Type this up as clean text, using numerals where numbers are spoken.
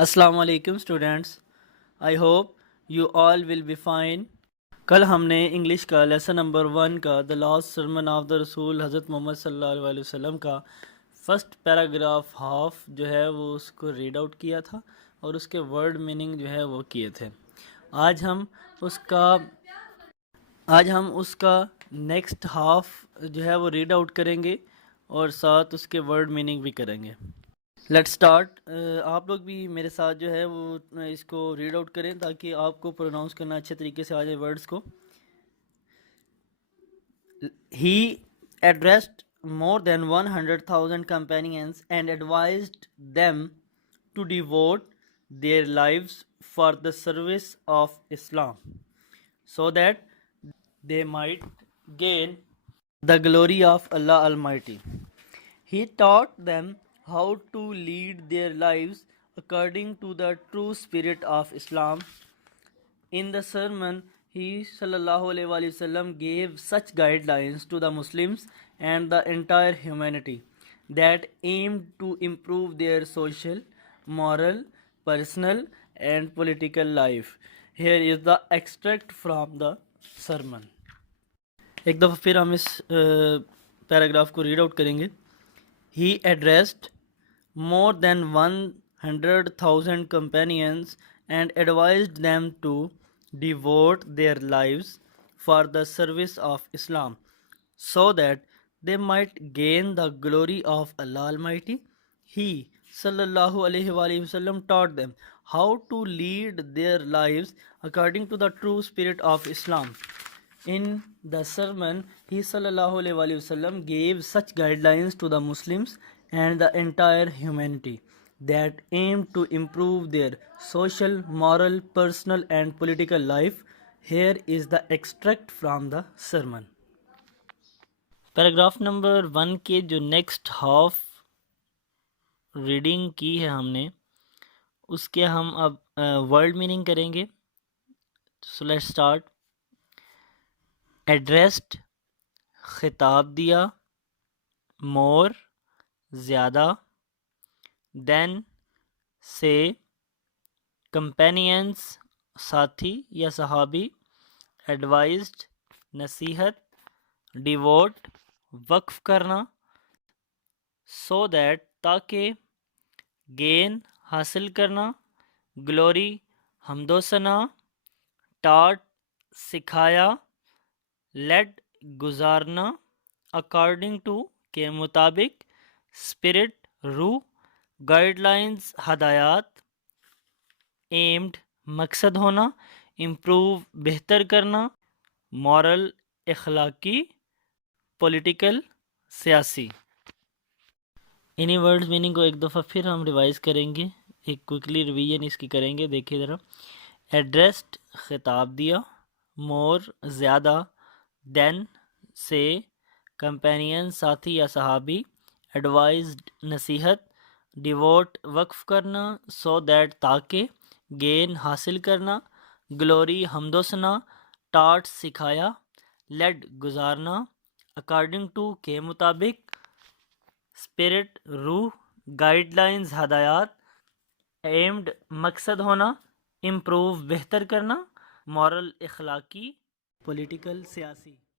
السلام علیکم students, I hope you all will be fine. کل ہم نے انگلش کا لیسن نمبر 1 کا the last sermon of the رسول حضرت محمد صلی اللہ علیہ وسلم کا فرسٹ پیراگراف ہاف جو ہے وہ اس کو ریڈ آؤٹ کیا تھا اور اس کے ورڈ میننگ جو ہے وہ کیے تھے۔ آج ہم اس کا نیکسٹ ہاف جو ہے وہ ریڈ آؤٹ کریں گے اور ساتھ اس کے ورڈ میننگ بھی کریں گے۔ Let start. آپ لوگ بھی میرے ساتھ جو ہے وہ اس کو ریڈ آؤٹ کریں تاکہ آپ کو پروناؤنس کرنا اچھے طریقے سے آ جائے ورڈز کو۔ He addressed more than 100,000 companions and advised them to devote their lives for the service of Islam, so that they might gain the glory of Allah Almighty. He taught them how to lead their lives according to the true spirit of Islam. In the sermon, he sallallahu alaihi wasallam gave such guidelines to the Muslims and the entire humanity that aimed to improve their social, moral, personal and political life. Here is the extract from the sermon. ایک دفعہ پھر ہم اس paragraph کو read out کریں گے۔ He addressed more than 100,000 companions and advised them to devote their lives for the service of Islam, so that they might gain the glory of Allah Almighty. He sallallahu alaihi wasallam taught them how to lead their lives according to the true spirit of Islam. In the sermon, he sallallahu alaihi wasallam gave such guidelines to the Muslims and the entire humanity that aim to improve their social, moral, personal and political life. Here is the extract from the sermon. Paragraph number 1 کے جو next half reading کی ہے ہم نے، اس کے ہم اب word meaning کریں گے۔ So let start. ایڈریسڈ خطاب دیا، مور زیادہ، دین سے کمپینینس ساتھی یا صحابی، ایڈوائزڈ نصیحت، ڈیووٹ وقف کرنا، سو دیٹ تاکہ، گین حاصل کرنا، گلوری حمد و ثنا، ٹاٹ سکھایا، لیڈ گزارنا، اکارڈنگ ٹو کے مطابق، اسپرٹ روح، گائیڈ لائنز ہدایات، ایمڈ مقصد ہونا، امپروو بہتر کرنا، مورل اخلاقی، پولیٹیکل سیاسی۔ انہی ورڈز میننگ کو ایک دفعہ پھر ہم ریوائز کریں گے، ایک کوئکلی ریویژن اس کی کریں گے۔ دیکھیے ذرا۔ ایڈریسڈ خطاب دیا، مور زیادہ، دین سے کمپینین ساتھی یا صحابی، ایڈوائزڈ نصیحت، ڈیووٹ وقف کرنا، سو دیٹ تاکہ، گین حاصل کرنا، گلوری حمد و ثنا، ٹاٹ سکھایا، لیڈ گزارنا، اکارڈنگ ٹو کے مطابق، اسپرٹ روح، گائیڈ لائنز ہدایات، ایمڈ مقصد ہونا، امپروو بہتر کرنا، مورل اخلاقی، پولیٹیکل سیاسی۔